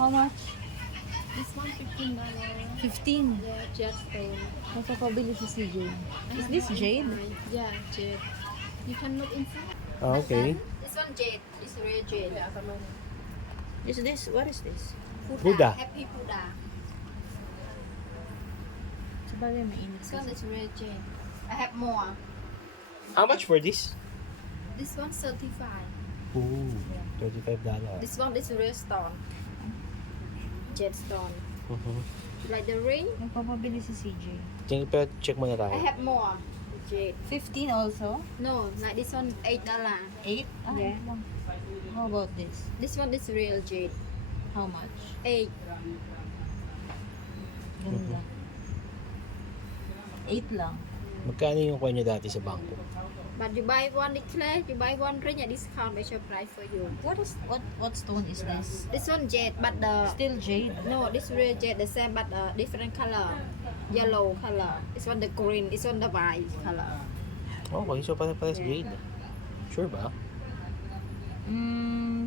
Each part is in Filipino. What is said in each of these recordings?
How much? This one $15. 15. Yeah, Gemstone. Mapapabili si CJ. Is this jade? Yeah, jade. You can look inside. Okay. This one jade. This real jade. Is this, what is this? Buddha. Happy Buddha. Sabagay, mainit This one kasi. is real jade. I have more. How much for this? This one 35. Ooh, $35. This one is real stone. Jade stone. Mhm. Like the ring. Magpapabili si CJ. Check muna I tayo. have more. Jade. 15 also? No, like this one $8. 8? Ah, Yeah. 8 lang. How about this? This one is real jade. How much? 8. Ganda. 8 lang. Magkano yung coin nyo dati sa bangko? But you buy one declare, you buy one ring, a discount special price for you. What stone is this? This one jade, but the Still jade. no, this real jade the same, but different color, yellow color. This one the green, this one the white color. Okay, so parehas jade. Sure ba?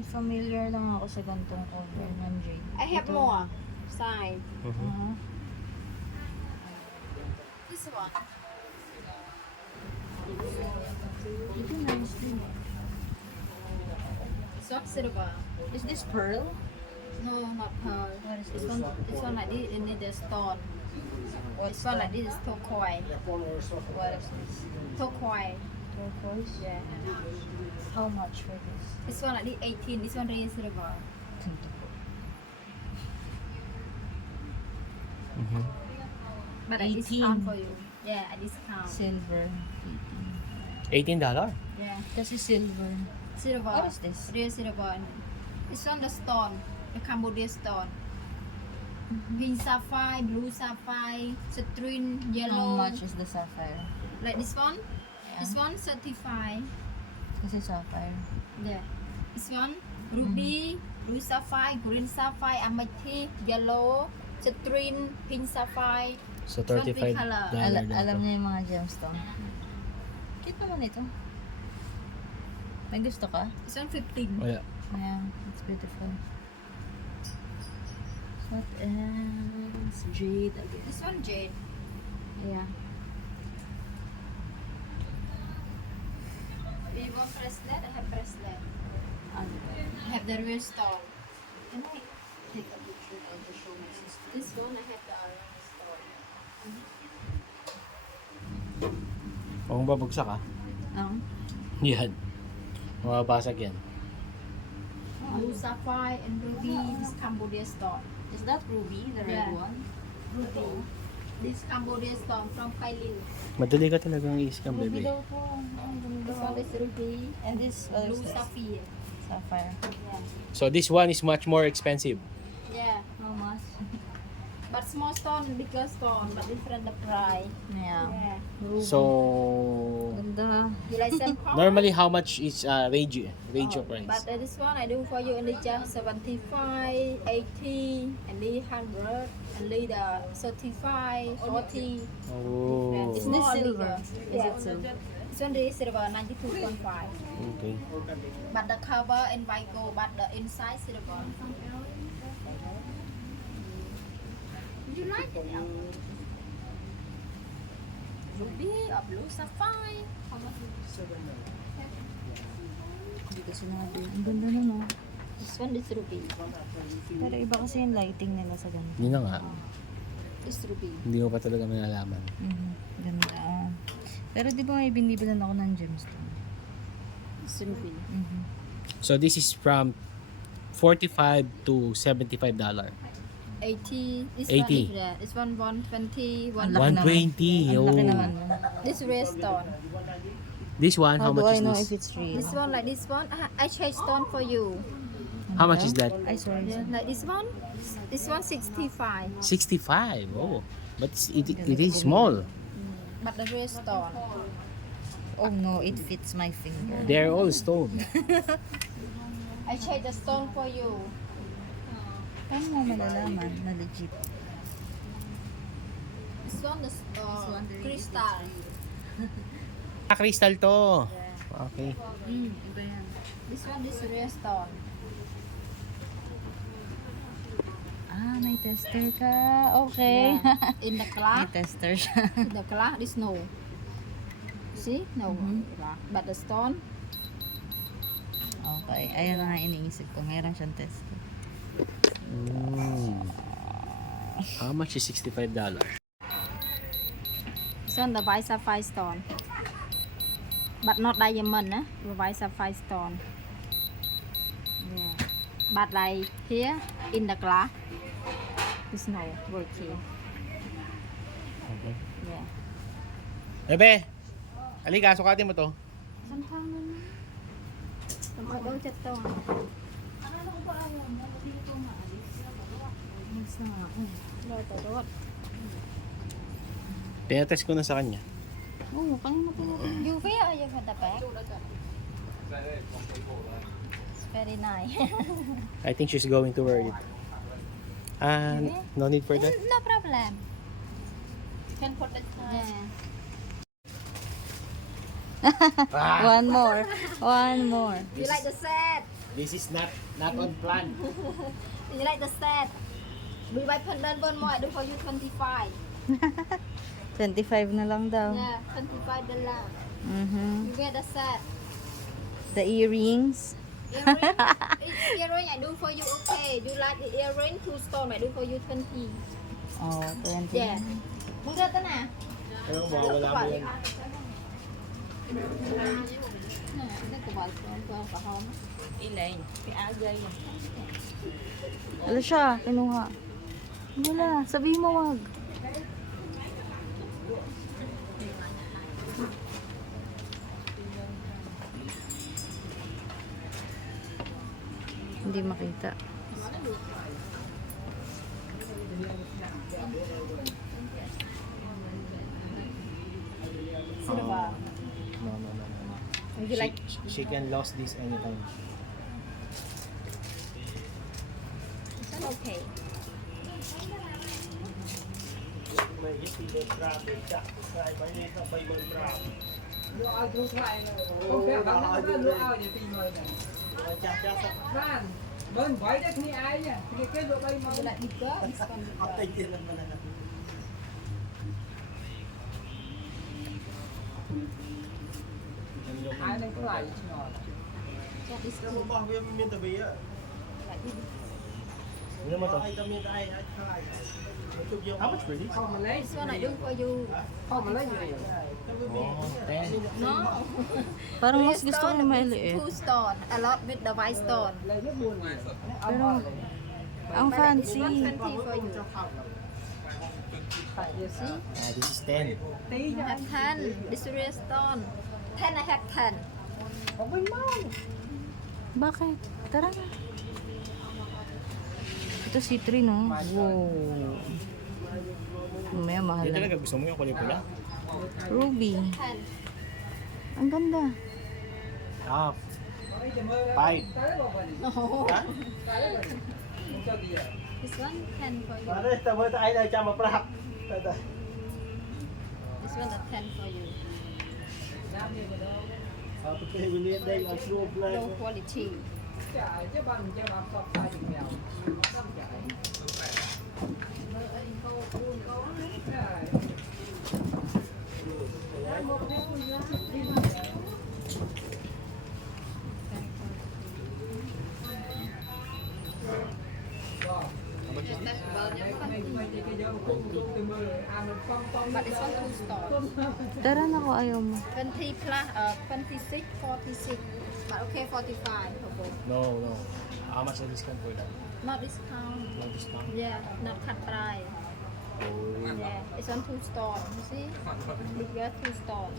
Familiar lang ako sa gantong color ng jade. I have Ito. more size. Uh-huh. This one. Ito nice din. This one silver. Is this pearl? No, not pearl. What is This one like this, it need the stone. What This one like this is turquoise. What is this? Turquoise. Turquoise? Yeah. How much for this? This one like this 18. This one real silver. Mhm. But I 18. discount for you. Yeah, I discount. Silver. $18? Yeah. Kasi silver. Silver. What is this? Real silver. This one the stone. The Cambodia stone. Pink sapphire, blue sapphire, citrine, How yellow. much is the sapphire? Like this one? Yeah. This one 35. Kasi sapphire. Yeah. This one ruby, blue sapphire, green sapphire, amethyst, yellow, citrine, pink sapphire. So Something $35 color. Alam niya yung mga gemstone. Cute naman ito. May gusto ka? This one 15. Wala. Yeah, it's beautiful. What else? Jade again. This one jade. Yeah. You want bracelet? I have bracelet. Um, I have the real stone. Can I take a picture and to show my sister? This one I have the aroma stone. Kung babagsak ka, yan. Mababasag yan. Blue sapphire and ruby. This Cambodia stone. Is that ruby, the red Yeah. one? Ruby. This Cambodia stone from Kailin. Madali ka talagang i-scam, Ruby baby. daw po. Ang This ganda. one is ruby. And this, what is Blue this? sapphire. Sapphire. Yeah. So this one is much more expensive. Yeah. How much? But small stone, bigger stone, but different the price. Yeah. Yeah. Ruby. So Ganda. You like some color? normally how much is range of price? But this one I do for you only just 75, 80, and the 100, and the 35, 40. Oh, Is this silver? Is Yeah. it silver? This one is silver 92.5. okay. But the cover in white gold, but the inside silver. You like it? Ruby or blue sapphire? Hindi ko sinabi. Ang ganda na, no? This one is ruby. Pero iba kasi yung lighting nila sa ganito. Yun na nga. This ruby. Hindi mo pa talaga malalaman. Ganda. Pero di ba may binibilan ako ng gemstone? This ruby. So this is from $45 to $75. 80. This 80. one is yeah. This one 120. Ang laki 120. Ang laki Oh. naman. This real stone. This one, How how do much I is know this? if it's real? This one like this one. I change stone for you. How much is that? Ay, sorry. Yeah, like this one. This one 65. 65. Oh, but it is small. But the real stone. Oh no, it fits my finger. They're all stone. I change the stone for you. Paano mo malalaman na legit? This one is one, the crystal. Crystal to. Yeah. Okay. Iba yan. This one is real stone. tester ka. Okay. Yeah. In the May glass, tester siya. in the glass, this no. See, no. But the stone, Okay. Ayun na nga iniisip ko. Mayroon siyang tester. How much is $65? this one the white sapphire stone, but not diamond, the white sapphire stone. Yeah. But like here in the glass, this no working. Okay. Yeah. Bebe! Halika, sukatin mo to. Sometimes tama daw chat to. Next na nga ako. Dot. Tinatest ko na sa kanya. Oo, kanina pa na. You wear you had the bag. It's very nice. I think she's going to wear it. No need for that? No problem. You can put it. Yeah. One more. One more. You like the set? This is not on plan. You like the set? We buy pendant one more. I do for you 25. 25 na lang daw. Yeah, 25 dollar. Mhm. You get the set. The earrings. Earring I do for you. Okay. Do you like the earring? 2 stone. I do for you 20. Oh, 20. Yeah. Muna ito na. Ano, mawawala mo yan. Ini kebal ko paham. Ilain. Piagay. Ala siya, kinuha. Wala, sabihin mo wag. Hindi makita. Sino ba? No. Would you like? She can lose this anytime. Is that okay? Mình phải đấy thì ai nhỉ? Thì cái độ bay mà Would you like bigger? This one bigger. ai đây có lại ngồi. So this two. Like this. Ano mo to? How much for this? Không mà lấy, This one I do for you. không mà lấy gì? Oh, 10. No. Parang mas Three gusto ko stone, yung maliit. 2 stone. A lot with the white stone. Lấy rất buồn gì? Pero, ang But fancy. This one 20 for you. You see? This is 10. Tí You cho have 10. This real stone. 10 I have 10. Không biết mau. Bakit? Tara na. Ito C3, no? Wow. Mamaya mahal Hindi na. talaga gusto mo yung kulay pula? Ruby. 10. Ang ganda. Ah, 5. Tới vào mình. No. Tới vào mình. Không cho gì à? This one 10 for you. Tama tayo na siya maprap. This one a 10 for you. Low quality. Chạy chứ bằng sọc tay mèo. Không chạy. But this one 2 stone. Tara na ko, ayaw mo. 20 plus 26, 46. But okay, 45 for both. No. How much the discount for that? Not discount. No discount. Yeah, not cut price. Yeah, it's on 2 stone. You see? Bigger 2 stone.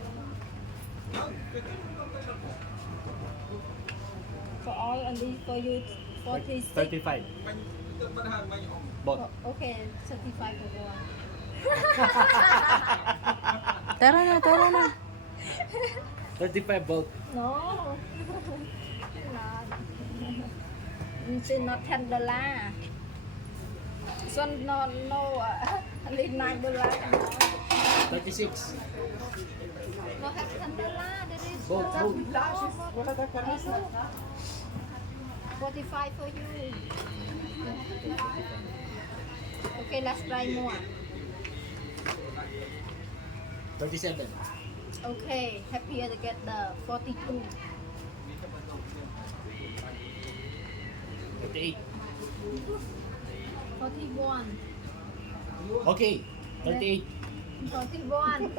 For all only for you 46. 35. Both. Oh, okay, 35 for one. Tara na, tara na. 35 both. No. Not. It's not $10. This one no only $9. 36. No have $10. There is Both. 45 for you. Okay, let's try more. 37. Okay, happier to get the 42. 38. 41. Okay. 38. 41.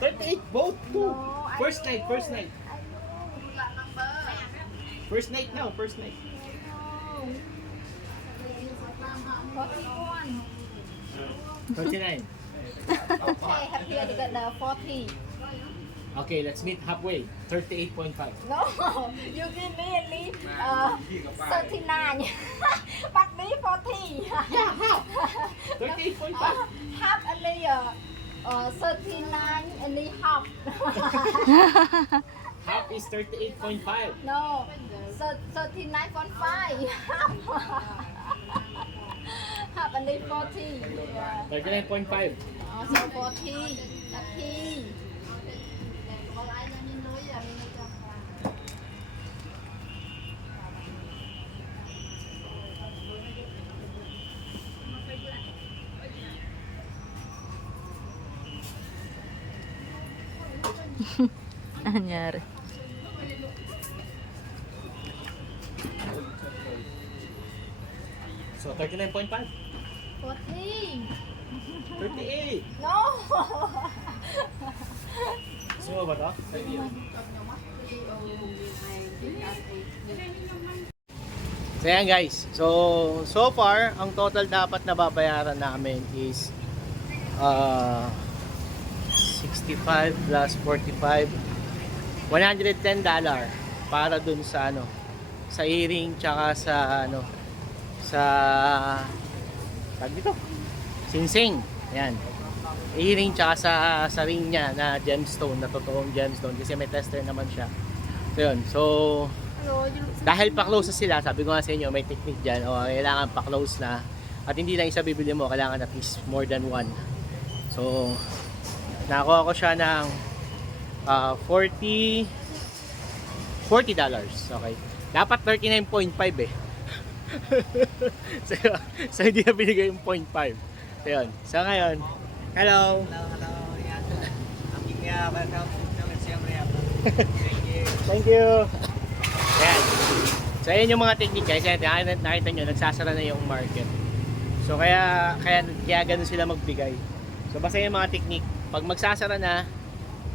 38 both two. No, I First know. night, first night. I know. First night now, first night. No. 41. 39. Okay, happier to get the 40. Okay, let's meet halfway. 38.5. No, you give me at least 39. But me 40. Yeah, half. 38.5. Half only 39 only half. Half is 38.5. No, 39.5. Half only 40. Yeah. 39.5. So 40. Lucky. Nangyari. So 39.5. 40. 38. No. Gusto mo ba to? So yan guys. So far, ang total dapat na babayaran namin is 65 plus 45 $110 para dun sa sa earring tsaka sa sa tag dito singsing, yan, earring tsaka sa ring niya na gemstone, na totoong gemstone kasi may tester naman siya. So yun, so dahil pa-close na sila, sabi ko nga sa inyo may technique dyan, o kailangan pa-close na at hindi lang isa bibili mo, kailangan at least more than one. So nakuha ko siya ng $40. Okay. Dapat 39.5 eh. so hindi na binigay yung 0.5. So yun. So ngayon, hello. Hello. Yan. Aking welcome to Siem Reap. Thank you. Thank you. Ayan. So ayan yung mga technique guys. Ayan, nakita nyo, nagsasara na yung market. So kaya ganun sila magbigay. So basta yung mga technique. Pag magsasara na,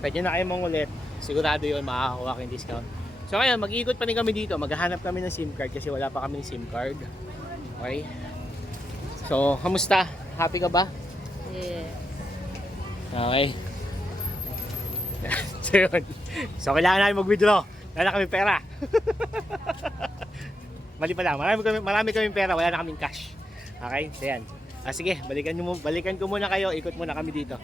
pwede na kayo mangulit. Sigurado yun, makakakuha kayong discount. So ngayon, mag-iikot pa rin kami dito. Maghahanap kami ng SIM card kasi wala pa kami ng SIM card. Okay? So, kamusta? Happy ka ba? Yeah. Okay. So yun. So kailangan namin mag-withdraw. Wala na kami pera. Mali pa lang. Marami kaming pera. Wala na kaming cash. Okay? So yan. Sige, balikan ko muna kayo. Ikot muna kami dito.